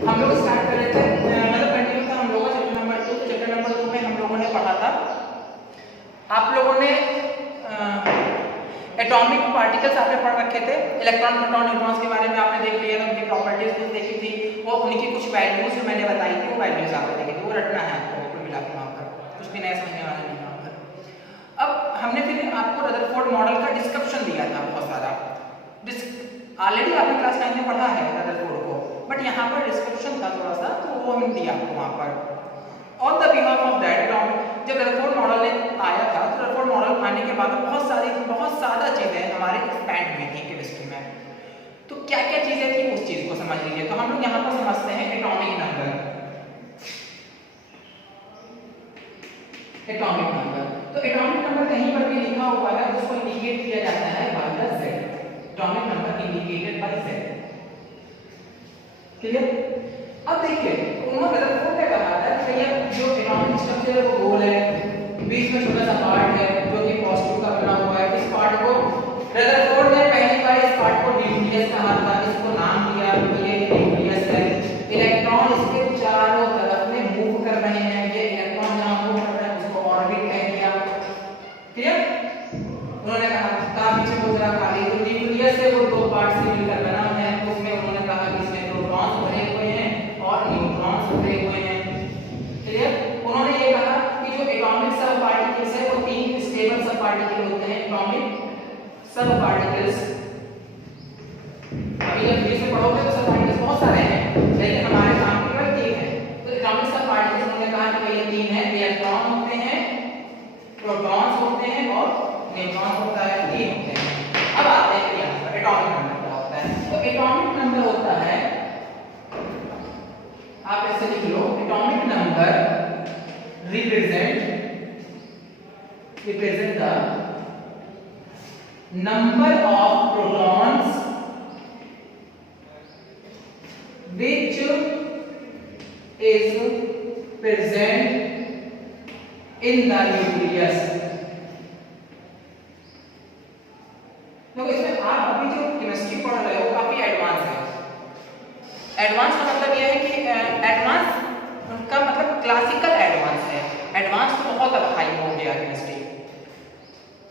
हम लोग स्टार्ट कर रहे थे, मतलब कंटिन्यू था हम लोगों का चैप्टर नंबर 2। तो चैप्टर नंबर 2 में हम लोगों ने पढ़ा था, आप लोगों ने एटॉमिक पार्टिकल्स आपने पढ़ रखे थे, इलेक्ट्रॉन प्रोटॉन न्यूट्रॉन्स के बारे में आपने देख लिया था, उनकी प्रॉपर्टीज कुछ देखी थी और उनकी कुछ वैल्यूज जो मैंने बताई थी वो वैल्यूज आपने देखी थी, वो रटना है आपको कुल मिला के वहाँ पर, कुछ भी नया समझने वाला नहीं है वहाँ पर। अब हमने फिर आपको रदरफोर्ड मॉडल का डिस्क्रिप्शन दिया था बहुत सारा, ऑलरेडी आपने क्लास 9 में पढ़ा है रदरफोर्ड को, बट यहाँ पर डिस्क्रिप्शन था थोड़ा सा, तो वो हमने दिया आपको वहाँ पर। On the behalf of that, जब रदरफोर्ड मॉडल आया था तो रदरफोर्ड मॉडल आने के बाद बहुत ज़्यादा चीज़ें हमारे एक्सपैंड हुई थी केमिस्ट्री में। तो क्या क्या चीज़ें थी उस चीज़ को समझ लीजिए। तो हम लोग यहाँ पर समझते हैं एटॉमिक नंबर। एटॉमिक नंबर, तो एटॉमिक नंबर कहीं पर भी लिखा हुआ है उसको इंडिकेट किया जाता है by the Z। Atomic number indicated by Z। Clear? अब देखिए उन्होंने रदरफोर्ड ने कहा था कि भैया जो एटॉमिक स्ट्रक्चर है वो गोल है, बीच में छोटा सा पार्ट है जो कि पॉजिटिव का बना हुआ है। इस पार्ट को रदरफोर्ड ने पहली बार इस पार्ट को न्यूक्लियस कहा था, इसको नाम दिया कि ये न्यूक्लियस है। इलेक्ट्रॉन इसके चारों तरफ में मूव कर रहे हैं, ये इलेक्ट्रॉन जहां मूव कर रहे हैं उसको ऑर्बिट कह दिया। क्लियर? उन्होंने कहा पीछे बहुत जरा खाली, तो न्यूक्लियस है वो दो पार्ट से मिलकर बना है, उसमें उन्होंने कहा कि इसमें प्रोटॉन्स भरे हुए हैं और न्यूट्रॉन्स भरे हुए हैं। क्लियर? उन्होंने ये कहा कि जो एटॉमिक सब पार्टिकल्स है वो तीन स्टेबल सब पार्टिकल होते हैं। एटॉमिक सब पार्टिकल्स, अभी जब इंग्लिश में पढ़ोगे तो सब पार्टिकल्स बहुत सारे हैं, लेकिन हमारे काम केवल तीन है। तो एटॉमिक सब पार्टिकल्स उन्होंने कहा कि ये तीन है, इलेक्ट्रॉन होते हैं, प्रोटॉन्स होते हैं और न्यूट्रॉन होता है, तीन होते हैं। अब आते हैं यहाँ पर एटॉमिक नंबर क्या होता है। तो एटॉमिक नंबर होता है, आप ऐसे लिख लो, atomic number represent the number of protons which is present in the nucleus। देखो इसमें आप अभी जो केमिस्ट्री पढ़ रहे हो काफी एडवांस है। एडवांस का मतलब यह है कि एडवांस उनका मतलब क्लासिकल एडवांस है। एडवांस तो बहुत अब हाई हो गया केमिस्ट्री,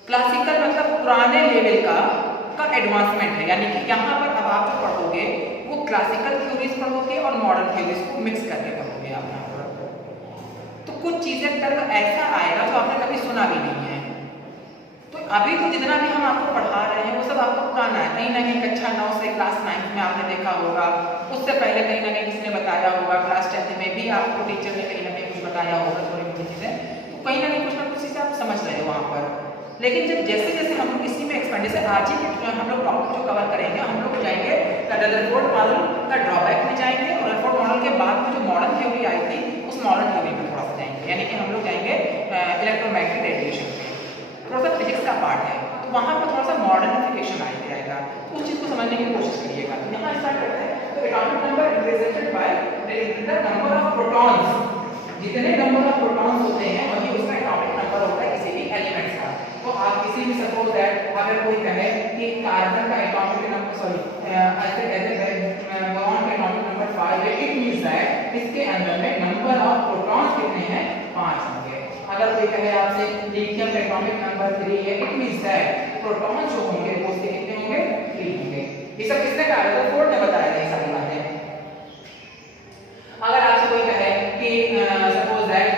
क्लासिकल मतलब पुराने लेवल का एडवांसमेंट है। यानी कि यहाँ पर अब आप जो पढ़ोगे वो क्लासिकल थ्योरीज पढ़ोगे और मॉडर्न थ्योरीज को मिक्स करके पढ़ोगे आप यहाँ पर। तो कुछ चीजें टर्म ऐसा आएगा जो आपने कभी सुना भी नहीं है। तो अभी तो जितना भी हम आपको पढ़ा रहे हैं वो सब आपको पुराना है। कहीं ना कहीं कक्षा 9 से क्लास 9 में आपने देखा होगा, उससे पहले कहीं ना कहीं किसी ने बताया होगा, क्लास 10 में भी आपको टीचर ने कहीं ना कहीं कुछ बताया होगा, थोड़ी बहुत चीजें। तो कहीं ना कुछ चीजें आप समझ रहे हो वहाँ पर। लेकिन जब जैसे जैसे हम लोग इसी में एक्सपेंड, जैसे आज ही के हम लोग टॉपिक जो कवर करेंगे, हम लोग जाएंगे रदरफोर्ड मॉडल का ड्रॉबैक में जाएंगे और रदरफोर्ड मॉडल के बाद में जो मॉडर्न थ्योरी आई थी उस मॉडर्न थ्योरी में थोड़ा सा जाएंगे। यानी कि हम लोग जाएंगे इलेक्ट्रोमैग्नेटिक रेडिएशन में, थोड़ा सा फिजिक्स का पार्ट है, तो वहाँ पर थोड़ा सा मॉडर्निफिकेशन आएगा। तो उस चीज़ को समझने की कोशिश करिएगा। तो यहाँ स्टार्ट करते हैं। तो atomic number represented by the number of protons. जितने नंबर ऑफ प्रोटॉन्स होते हैं वही उसका एटॉमिक नंबर होता है किसी भी एलिमेंट्स का। तो आप किसी भी सपोज दैट अगर कोई कहे कि कार्बन का एटॉमिक नंबर बोरॉन का एटॉमिक नंबर 5 है, इट मींस दैट इसके अंदर में नंबर ऑफ प्रोटॉन्स कितने हैं, 5 होंगे। अगर कोई कहे आपसे लिथियम का एटॉमिक नंबर 3 है, इट मींस दैट प्रोटॉन्स जो होंगे वो उसके कितने होंगे, 3 होंगे। ये सब किसने कहा, रदरफोर्ड ने बताया ये सारी बातें। अगर आपसे कोई कहे कि सपोज दैट,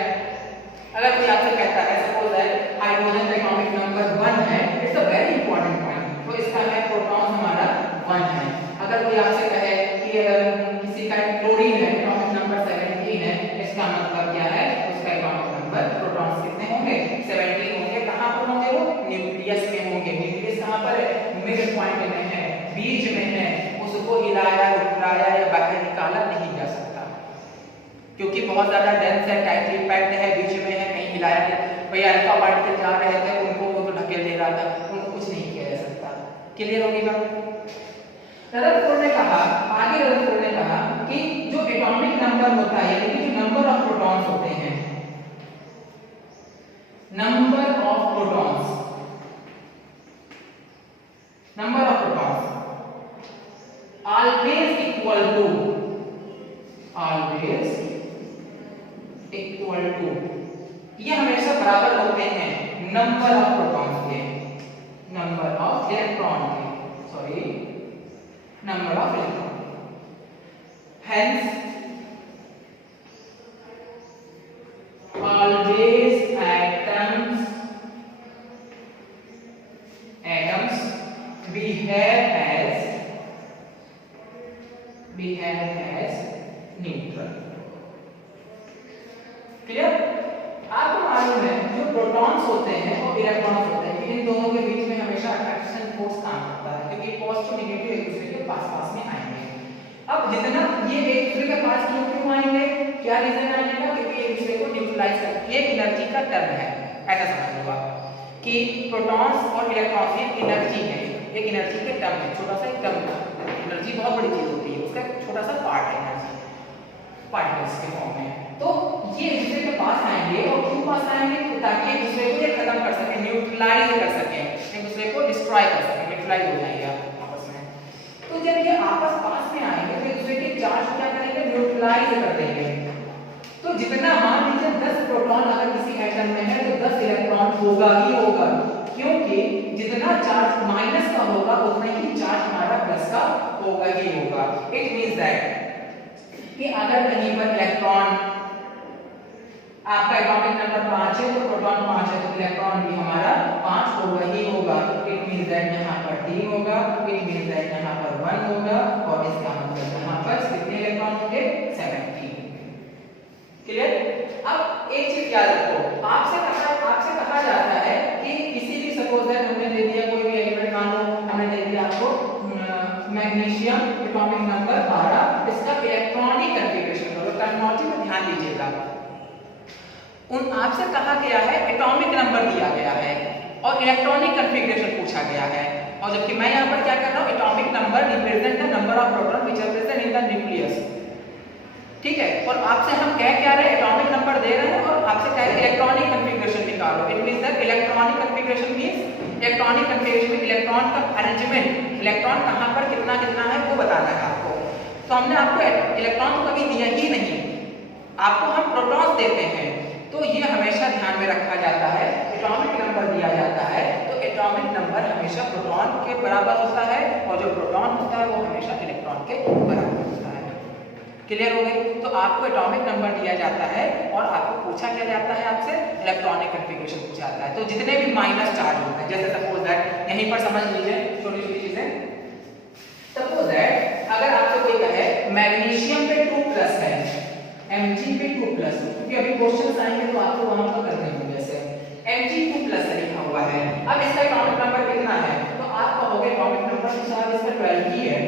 अगर कोई आपसे कहता है सपोज दैट हाइड्रोजन का एटॉमिक नंबर 1 है, it's a very important point, तो इसका है प्रोटॉन हमारा 1 है। अगर कोई आपसे कहे कि किसी का क्लोरीन है, एटॉमिक नंबर 17 है, इसका मतलब क्या है, उसका एटॉमिक नंबर प्रोटॉन्स कितने होंगे, 17 होंगे। कहां पर होंगे वो, न्यूक्लियस में होंगे। न्यूक्लियस कहां पर है, मिड पॉइंट में है, बीच में है। उसको हिलाया डुलाया या बाहर निकाला नहीं जा सकता, क्योंकि बहुत ज्यादा डेंस है, टाइटली पैक्ड है, बीच में है, कहीं हिलाया नहीं। भैया अल्फा पार्टिकल जा रहे थे उनको वो तो ढकेल दे रहा था, उनको कुछ नहीं किया जा सकता। क्लियर होगी बात। रदरफोर्ड ने कहा, आगे रदरफोर्ड ने कहा कि जो एटॉमिक नंबर होता है, यानी कि जो नंबर ऑफ प्रोटॉन्स होते हैं, number of protons always equal to always equal to, ये हमेशा बराबर होते हैं नंबर ऑफ प्रोटॉन्स के, नंबर ऑफ इलेक्ट्रॉन के, sorry number of electron. Hence always atoms behave as neutral। Clear? आपको मालूम है जो प्रोटॉन्स होते हैं और इलेक्ट्रॉन्स होते हैं, इन दोनों के बीच में हमेशा अट्रैक्शन फोर्स काम करता है, क्योंकि पॉजिटिव नेगेटिव एक दूसरे के पास में आएंगे। अब जितना ये एक दूसरे के पास क्यों आएंगे, क्या रीजन आने का, क्योंकि एक दूसरे को न्यूट्रलाइज करते हैं। ये एनर्जी का टर्म है, ऐसा समझ लो आप कि प्रोटॉन्स और इलेक्ट्रॉन्स एक एनर्जी है, एक एनर्जी के टर्म है, छोटा सा एक टर्म है। एनर्जी बहुत बड़ी चीज होती है, उसका छोटा सा पार्ट है एनर्जी, पार्टिकल्स के फॉर्म में। तो ये एक दूसरे के पास आएंगे, और क्यों पास आएंगे, तो ताकि एक दूसरे को ये खत्म कर सके, न्यूट्रलाइज कर सके, एक दूसरे को डिस्ट्रॉय कर सके, न्यूट्रलाइज हो जाएंगे आपस में। तो जब ये आपस पास में आएंगे तो एक दूसरे के चार्ज क्या करेंगे, न्यूट्रलाइज कर देंगे। तो जितना मान लीजिए 10 प्रोटॉन अगर किसी एटम में है तो 10 इलेक्ट्रॉन होगा ही होगा, क्योंकि जितना चार्ज माइनस का होगा उतना ही चार्ज हमारा प्लस का होगा ही होगा। इट मींस दैट कि अगर कहीं पर इलेक्ट्रॉन, आपका एटॉमिक नंबर 5 है तो प्रोटॉन 5 है, तो इलेक्ट्रॉन भी हमारा 5 होगा ही होगा। इट मींस दैट यहां पर 3 होगा, इट मींस दैट यहां पर 1 होगा, और इसका मतलब यहां पर कितने इलेक्ट्रॉन होंगे, 17। क्लियर? अब एक चीज याद रखो, आपसे कहा जाता है कि किसी भी सपोज दैट हमने दे दिया कोई भी एलिमेंट, मान लो हमने दे दिया आपको मैग्नीशियम एटॉमिक नंबर 12, इसका इलेक्ट्रॉनिक कॉन्फ़िगरेशन करो, टर्मिनोलॉजी में ध्यान दीजिएगा। उन आपसे कहा गया है एटॉमिक नंबर दिया गया है और इलेक्ट्रॉनिक कॉन्फ़िगरेशन पूछा गया है, और जबकि मैं यहां पर क्या कर रहा हूं, atomic number represent the number of proton which are present in the nucleus. ठीक है, और आपसे हम क्या रहे हैं, एटॉमिक नंबर दे रहे हैं और आपसे कह रहे हैं इलेक्ट्रॉनिक कॉन्फ़िगरेशन निकालो। It means that electronic configuration means electronic configuration में इलेक्ट्रॉन का अरेंजमेंट, इलेक्ट्रॉन कहां पर कितना है वो बताना है आपको। तो हमने आपको इलेक्ट्रॉन तो कभी दिया ही नहीं, आपको हम प्रोटॉन्स देते हैं, तो ये हमेशा ध्यान में रखा जाता है। एटॉमिक नंबर दिया जाता है तो एटॉमिक नंबर हमेशा प्रोटॉन के बराबर होता है, और जो प्रोटॉन होता है वो हमेशा इलेक्ट्रॉन के बराबर होता है। क्लियर हो गई? तो आपको एटॉमिक नंबर दिया जाता है और आपको पूछा क्या जाता है, आपसे इलेक्ट्रॉनिक कॉन्फ़िगरेशन पूछा जाता है। तो जितने भी माइनस चार्ज होते हैं, जैसे सपोज दैट यहीं पर समझ लीजिए छोटी छोटी चीजें, सपोज दैट अगर आपसे कोई कहे मैग्नीशियम पे 2+ है, Mg पे 2+, क्योंकि अभी क्वेश्चंस आएंगे तो आपको वहां पर करने होंगे, जैसे Mg 2+ लिखा हुआ है। अब इसका एटॉमिक नंबर कितना है, तो आप कहोगे एटॉमिक नंबर तो शायद इसका 12 ही है,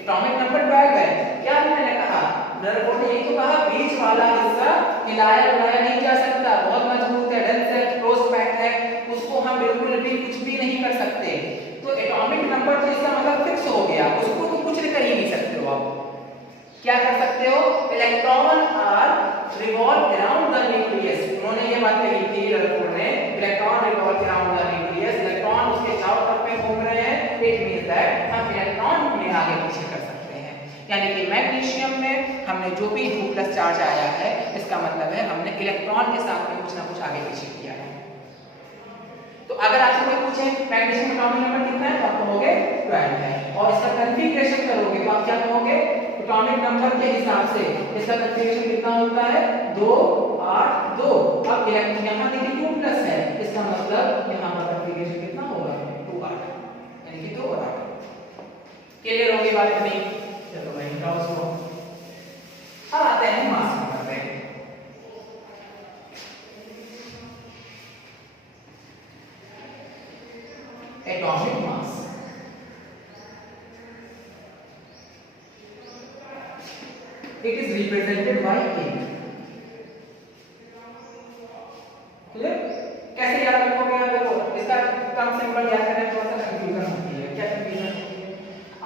एटॉमिक नंबर 12 है। क्या मैंने कहा, नर्वों ने यही तो कहा, बीच वाला हिस्सा हिलाया डुलाया नहीं जा सकता, बहुत मजबूत है, डेंस है, क्लोज पैक्ड है, उसको हम बिल्कुल भी कुछ भी नहीं कर सकते। तो एटॉमिक नंबर तो इसका मतलब फिक्स हो गया, उसको तो कुछ कर ही नहीं सकते हो। आप क्या कर सकते हो, electron are revolve around the nucleus, उन्होंने ये बात कही थी रदरफोर्ड ने, electron revolve around the nucleus, electron उसके चारों तरफ में घूम रहे हैं। इट मींस दैट हम इलेक्ट्रॉन में आगे पीछे कर सकते हैं, यानी कि मैग्नीशियम में हमने जो भी 2+ चार्ज आया है, इसका मतलब है हमने इलेक्ट्रॉन के साथ में कुछ ना कुछ आगे पीछे किया है। तो अगर आपसे कोई पूछे मैग्नीशियम एटॉमिक नंबर कितना है, तो आप कहोगे 12 है, और इसका कॉन्फ़िगरेशन करोगे तो आप क्या कहोगे, एटॉमिक नंबर के हिसाब से इसका कॉन्फ़िगरेशन कितना होता है, 2 8 2। अब यहां देखिए 2+ है, इसका मतलब यहां पर कॉन्फ़िगरेशन कितना होगा, 2 8, यानी कि 2 और 8। क्लियर होगी बात नहीं? चलो मैं निकाल उसको। अब आते हैं मास नंबर पे। Atomic mass, it is represented by 8। Clear? कैसे याद रखोगे आप, देखो इसका टर्म सिंबल याद करने में थोड़ा सा कंफ्यूजन होती है। क्या कंफ्यूजन होती है,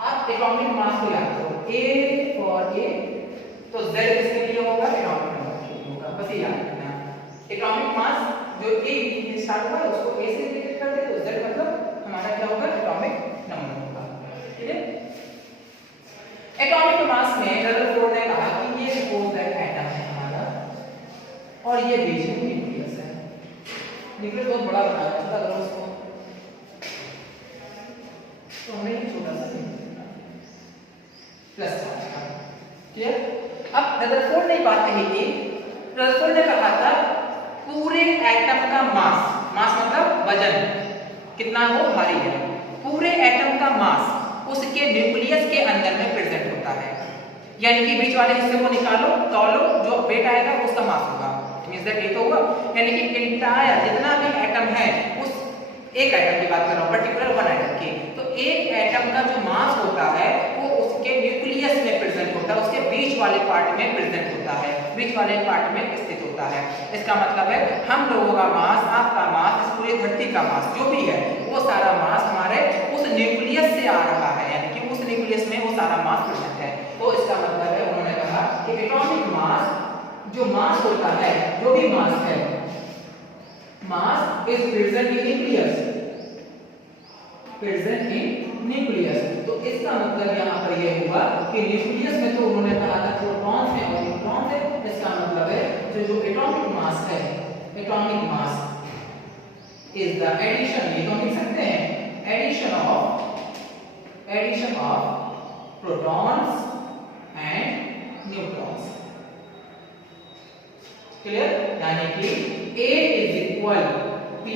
आप एटॉमिक मास को याद करो, A फॉर A, तो Z किसके लिए होगा, एटॉमिक नंबर के लिए होगा, बस ये याद रखना। एटॉमिक मास जो A से स्टार्ट हुआ है उसको A से रिलेटेड कर दे, तो Z मतलब हमारा क्या होगा, एटॉमिक नंबर होगा। क्लियर? एटॉमिक मास में रदरफोर्ड ने कहा कि सपोज दैट एटम है हमारा और ये बीच में न्यूक्लियस है। न्यूक्लियस बहुत बड़ा बना है, छोटा करो उसको, तो हमने ये छोटा सा प्लस चार्ज का। क्लियर? अब रदरफोर्ड ने बात कही थी, रदरफोर्ड ने कहा था पूरे एटम का मास, मास मतलब वजन कितना हो भारी है, पूरे एटम का मास उसके न्यूक्लियस के अंदर में प्रेजेंट होता है। यानी कि बीच वाले हिस्से को निकालो, तौलो, जो वेट आएगा उसका मास होगा। मींस दैट ये तो हुआ, यानी कि इंटायर जितना भी एटम है, उस एक एटम की बात कर रहा हूं, पर्टिकुलर वन एटम की, तो एक एटम का जो मास होता है वो उसके न्यूक्लियस में प्रेजेंट होता है, उसके बीच वाले पार्ट में प्रेजेंट होता है, बीच वाले पार्ट में स्थित होता है। इसका मतलब है हम लोगों का मास, आपका मास, इस पूरी धरती का मास जो भी है वो सारा मास हमारे उस न्यूक्लियस से आ रहा है, यानी कि उस न्यूक्लियस में वो सारा मास प्रेजेंट है। तो इसका मतलब है उन्होंने कहा कि एटॉमिक मास, जो मास होता है, जो भी मास है, mass is present in nucleus, present in nucleus. तो इसका मतलब यहाँ पर ये हुआ कि न्यूक्लियस में तो उन्होंने कहा था प्रोटॉन्स हैं और न्यूट्रॉन्स हैं। इसका मतलब है जो एटॉमिक मास है, atomic mass is the addition, ये तो हम लिख सकते हैं, addition of protons and neutrons. Clear? यानी कि A is equal P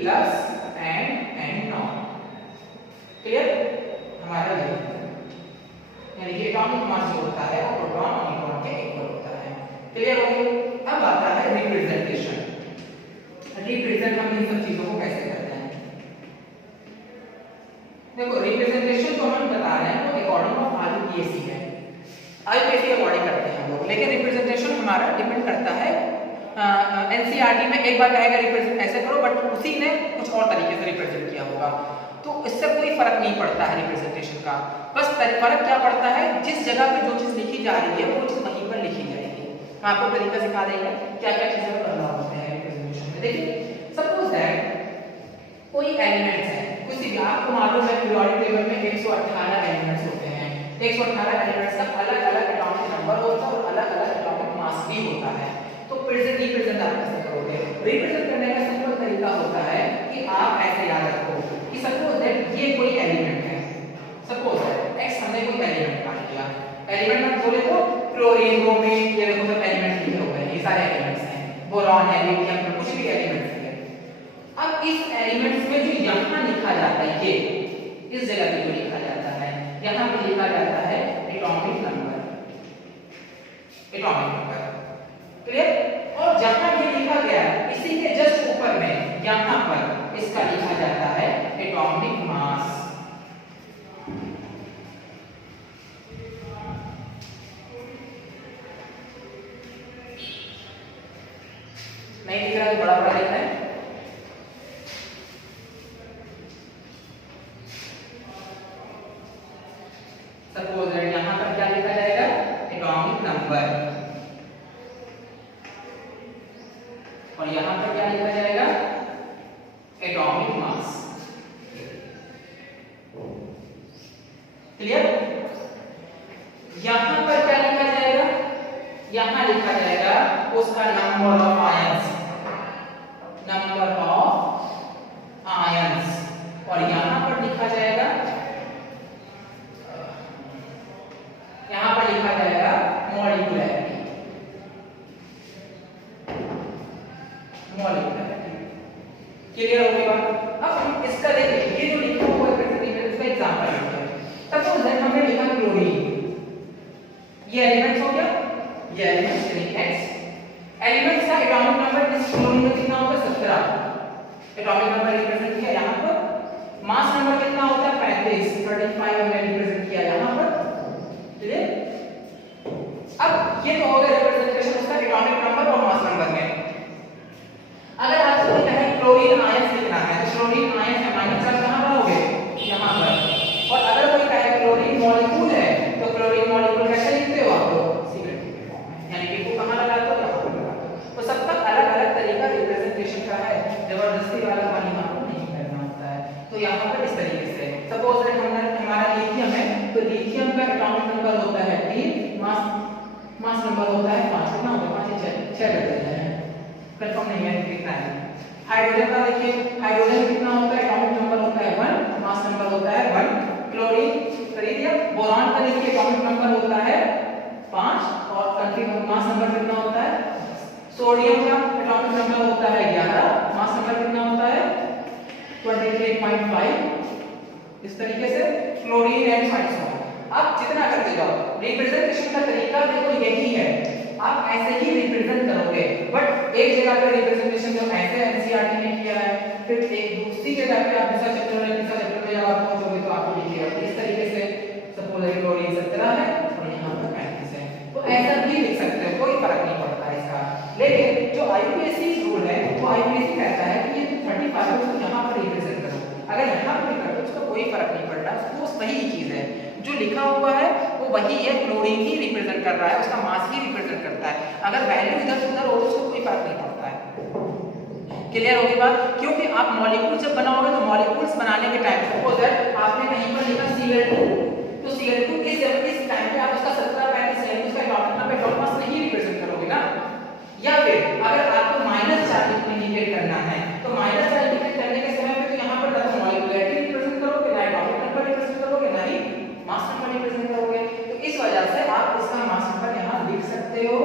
plus N not. Clear? हमारा ये यानी कि एटॉमिक मास जो होता है वो प्रोटॉन और न्यूट्रॉन के इक्वल होता है। क्लियर हो गया? अब आता है रिप्रेजेंटेशन। रिप्रेजेंट हम इन सब चीजों को कैसे करते हैं? देखो रिप्रेजेंटेशन तो हम बता रहे हैं वो अकॉर्डिंग ऑफ IUPAC है, IUPAC के अकॉर्डिंग करते हैं हम लोग, लेकिन रिप्रेजेंटेशन हमारा डिपेंड करता है NCERT में एक बार कहेगा रिप्रेजेंट ऐसे करो, बट उसी ने कुछ और तरीके से रिप्रेजेंट किया होगा, तो इससे कोई फर्क नहीं पड़ता है रिप्रेजेंटेशन का। बस फर्क क्या पड़ता है, जिस जगह पे जो चीज लिखी जा रही है वो चीज वहीं पर लिखी जाएगी। हम आपको तरीका सिखा देंगे क्या क्या चीजें करना होता है रिप्रेजेंटेशन में। देखिए सपोज दैट कोई एलिमेंट्स है, किसी भी आपको मालूम है पीरियोडिक टेबल में 118 एलिमेंट्स होते हैं, 118 एलिमेंट्स का अलग अलग एटॉमिक नंबर होता है और अलग अलग एटॉमिक मास भी होता है। तो रिप्रेजेंट आप कैसे करोगे? रिप्रेजेंट करने का सिंपल तरीका होता है कि आप ऐसे याद रखो कि सपोज दैट ये कोई एलिमेंट है, सपोज दैट x हमने कोई एलिमेंट मान लिया, एलिमेंट हम बोले तो क्लोरीन, ब्रोमीन, ये देखो सब एलिमेंट्स लिखे हुए हैं, ये सारे एलिमेंट्स हैं, बोरॉन है, लिथियम, कुछ भी एलिमेंट्स है। अब इस एलिमेंट्स में जो यहां लिखा जाता है, ये इस जगह पे जो लिखा जाता है, यहां पे लिखा जाता है atomic number, atomic number. Clear? और जहां ये लिखा गया इसी के जस्ट ऊपर में यहां पर इसका लिखा जाता है एटॉमिक मास। नहीं दिख रहा तो बड़ा बड़ा लिखना है। सपोज यहां पर क्या लिखा जाएगा? एटॉमिक नंबर, और यहां पर क्या लिखा जाएगा? Atomic mass. क्लियर? यहां पर क्या लिखा जाएगा? यहां लिखा जाएगा उसका number of ions, number of ions, और यहां पर लिखा जाएगा, यहां पर लिखा जाएगा मॉलिक्यूलैरिटी, मॉलिक्यूलैरिटी। क्लियर हो गई बात? अब हम इसका देखिए, ये जो लिखा हुआ है प्रेजेंटेशन इसका एग्जांपल लेते हैं। सपोज दैट हमने लिखा क्लोरीन, ये एलिमेंट्स हो गया, ये एलिमेंट्स यानी x, एलिमेंट्स का एटॉमिक नंबर इस क्लोरीन का कितना होगा? 17 एटॉमिक नंबर रिप्रेजेंट किया यहां पर। मास नंबर कितना होता है? 35 हमने रिप्रेजेंट किया यहां पर। क्लियर? अब ये तो हो गया रिप्रेजेंटेशन उसका एटॉमिक नंबर और मास नंबर में। अगर आपको कहे क्लोरीन आयंस लिखना है तो क्लोरीन आयंस है माइनस चार्ज कहां पर होंगे? यहां पर। और अगर कोई कहे क्लोरीन मॉलिक्यूल है तो क्लोरीन मॉलिक्यूल कैसे लिखते हो आप लोग? सिगरेट के फॉर्म में, यानी कि वो कहां लगाते हो? यहां पर लगाते हो। तो सबका अलग अलग तरीका रिप्रेजेंटेशन का है, जबरदस्ती वाला पानी आपको नहीं करना होता है। तो यहां पर इस तरीके से सपोज दैट हमारा लिथियम है, तो लिथियम मास नंबर होता है 5, कितना होगा 5 6 6 कर देते हैं, कंफर्म नहीं है कितना है। हाइड्रोजन का देखिए, हाइड्रोजन कितना होता है, एटॉमिक नंबर होता है 1, मास नंबर होता है 1। क्लोरीन कर दिया। बोरॉन का देखिए एटॉमिक नंबर होता है 5 और मास नंबर कितना होता है। सोडियम का एटॉमिक नंबर होता है 11, मास नंबर कितना होता है 23.5। इस तरीके से क्लोरीन एंड साइक्लोन। आप जितना करते जाओ, रिप्रेजेंटेशन का तरीका देखो यही है, आप ऐसे ही रिप्रेजेंट करोगे, बट एक जगह पे रिप्रेजेंटेशन जो ऐसे एनसीईआरटी ने किया है, फिर एक दूसरी जगह पे आप दूसरा चैप्टर में जब आप पहुंचोगे तो आपको लिखिएगा इस तरीके से। सपोज क्लोरीन 17 है और यहाँ पर 35 है, तो ऐसा भी लिख सकते हो, कोई फर्क नहीं पड़ता इसका। लेकिन जो आईपीएससी रूल है वो आईपीएससी कहता है कि ये 35 है उसको यहाँ पर रिप्रेजेंट करो, अगर यहाँ पर करते हो उसका कोई फर्क नहीं पड़ता, वो सही चीज है, जो लिखा हुआ है वो वही है, क्लोरीन ही रिप्रेजेंट कर रहा है, उसका मास ही रिप्रेजेंट करता है, अगर वैल्यू इधर उधर हो तो उसको कोई फर्क नहीं पड़ता है। क्लियर होगी बात? क्योंकि आप मॉलिक्यूल जब बनाओगे तो मॉलिक्यूल्स बनाने के टाइम सपोज दैट आपने कहीं पर लिखा Cl2, तो Cl2 इस टाइम पे आप उसका 17 35 है उसका एटॉमिक नंबर एटॉमिक मास नहीं रिप्रेजेंट करोगे ना। या फिर अगर आपको -4 इंडिकेट करना है तो -4 इंडिकेट करने के समय पे तो यहां पर ना मॉलिक्यूलरिटी रिप्रेजेंट करोगे, ना एटॉमिक नंबर रिप्रेजेंट करोगे, ना ही मास नंबर रिप्रेजेंट करोगे। तो इस वजह से आप इसका मास नंबर यहां लिख सकते हो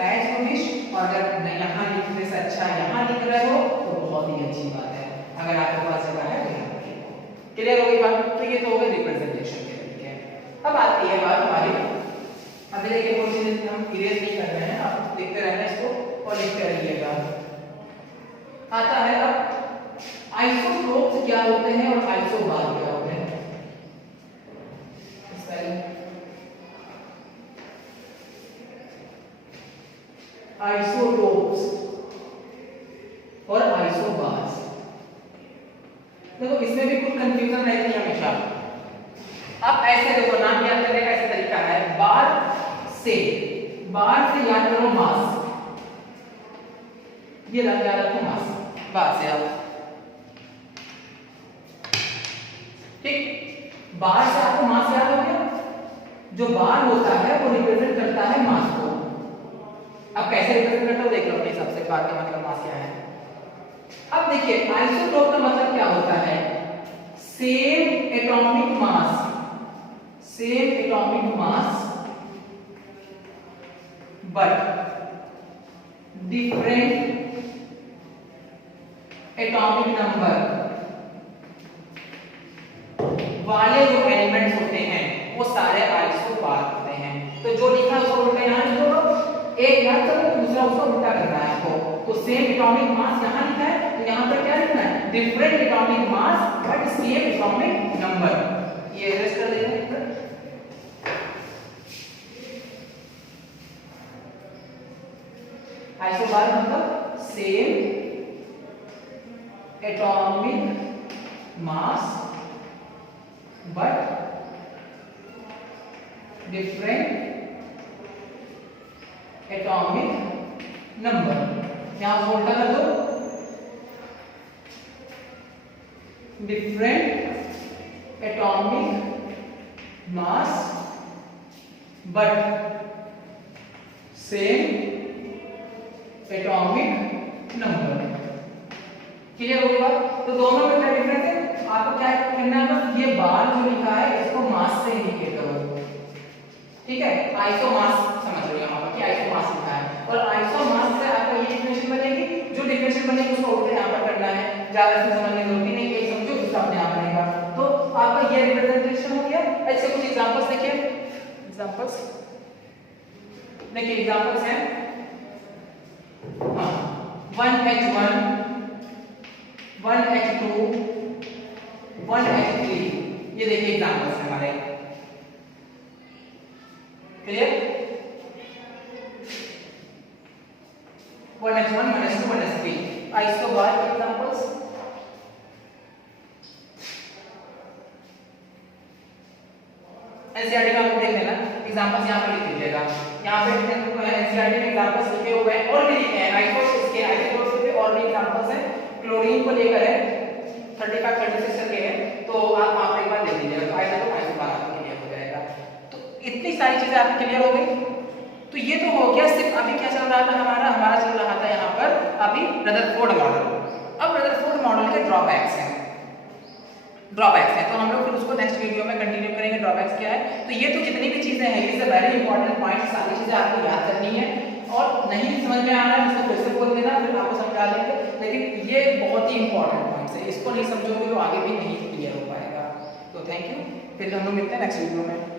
एज यू विश, और अगर यहां लिखने से अच्छा यहां लिख रहे हो तो बहुत ही अच्छी बात है, अगर आपके पास जगह है तो यहां लिखो। क्लियर हो गई बात? तो ये तो हो गई रिप्रेजेंटेशन के तरीके। अब आती है बात हमारी, अब देखिए कोई चीज हम इरेज नहीं कर रहे हैं, आप देखते रहना इसको और लिखते रहिएगा। आता है अब आइसोटोप्स क्या होते हैं और आइसोबार क्या होते हैं। आइसोटोप्स और आइसोबार्स, देखो इसमें भी कुछ कंफ्यूजन रहती है हमेशा। अब ऐसे देखो नाम याद करने का ऐसा तरीका है, बार से याद करो मास, ये लग याद रखो मास, बार से आप ठीक, बार से आपको मास याद हो गया, जो बार होता है वो रिप्रेजेंट करता है मास को। अब कैसे रिप्रेजेंट करता है देख लो अपने हिसाब से, बार का मतलब मास क्या है। अब देखिए आइसोटोप का मतलब क्या होता है, same atomic mass but different atomic number वाले जो एलिमेंट्स होते हैं वो सारे आइसोबार होते हैं। तो जो लिखा है उसको उल्टा यहां लिख दो, एक याद करो दूसरा उसको उल्टा करना है आपको। तो सेम एटॉमिक मास यहां लिखा है तो यहां पर क्या लिखना है, different atomic mass but same atomic number, ये एरेज कर देना है। आइसोबार मतलब same atomic mass but different atomic number, यहां से उल्टा कर दो, different atomic mass but same atomic number. Clear हो गया? तो दोनों में क्या डिफरेंस है, आपको क्या करना है, बस ये बार जो लिखा है इसको मास से इंडिकेट करो, ठीक है। आइसोमास समझ लो यहां पर कि आइसोमास लिखा है, और आइसोमास से आपको ये डिफिनेशन बनेगी, जो डिफिनेशन बनेगी उसको उल्टा यहां पर करना है, ज्यादा से समझने की जरूरत नहीं, एक समझो दूसरा अपने आप बनेगा। तो आपका ये रिप्रेजेंटेशन हो गया। ऐसे कुछ एग्जांपल्स देखिए, एग्जांपल्स देखिए, एग्जांपल्स हैं 1H1 1H2 1H3, ये देखिए एग्जांपल्स हैं हमारे। Clear? 1H1 1H2 1H3 isobar के एग्जांपल्स। एनसीईआरटी का आपको देख लेना, एग्जांपल्स यहां पर लिख लीजिएगा। यहां पे एनसीईआरटी में एग्जांपल्स लिखे हुए हैं और भी लिखे हैं, आइसोटोप्स के और भी एग्जांपल्स हैं। क्लोरीन को लेकर है 35 36 के हैं, तो आप वहां पर एक बार देख लीजिएगा, तो आइसोबार आपको क्लियर हो जाएगा। तो इतनी सारी चीजें आपकी क्लियर हो गई। तो ये तो हो गया सिर्फ अभी क्या चल रहा था हमारा चल रहा था यहाँ पर अभी रदरफोर्ड मॉडल। अब रदरफोर्ड मॉडल के ड्रॉबैक्स हैं तो हम लोग फिर उसको नेक्स्ट वीडियो में कंटिन्यू करेंगे। ड्रॉबैक्स क्या है, तो ये तो जितनी भी चीजें हैं is a very important point, सारी चीजें आपको याद करनी है और नहीं समझ में आ रहा है उसको फिर से बोल देना, फिर आपको समझा देंगे। लेकिन ये बहुत ही इंपॉर्टेंट पॉइंट्स है, इसको नहीं समझोगे तो आगे भी नहीं क्लियर हो पाएगा। तो थैंक यू, फिर हम लोग मिलते हैं नेक्स्ट वीडियो में।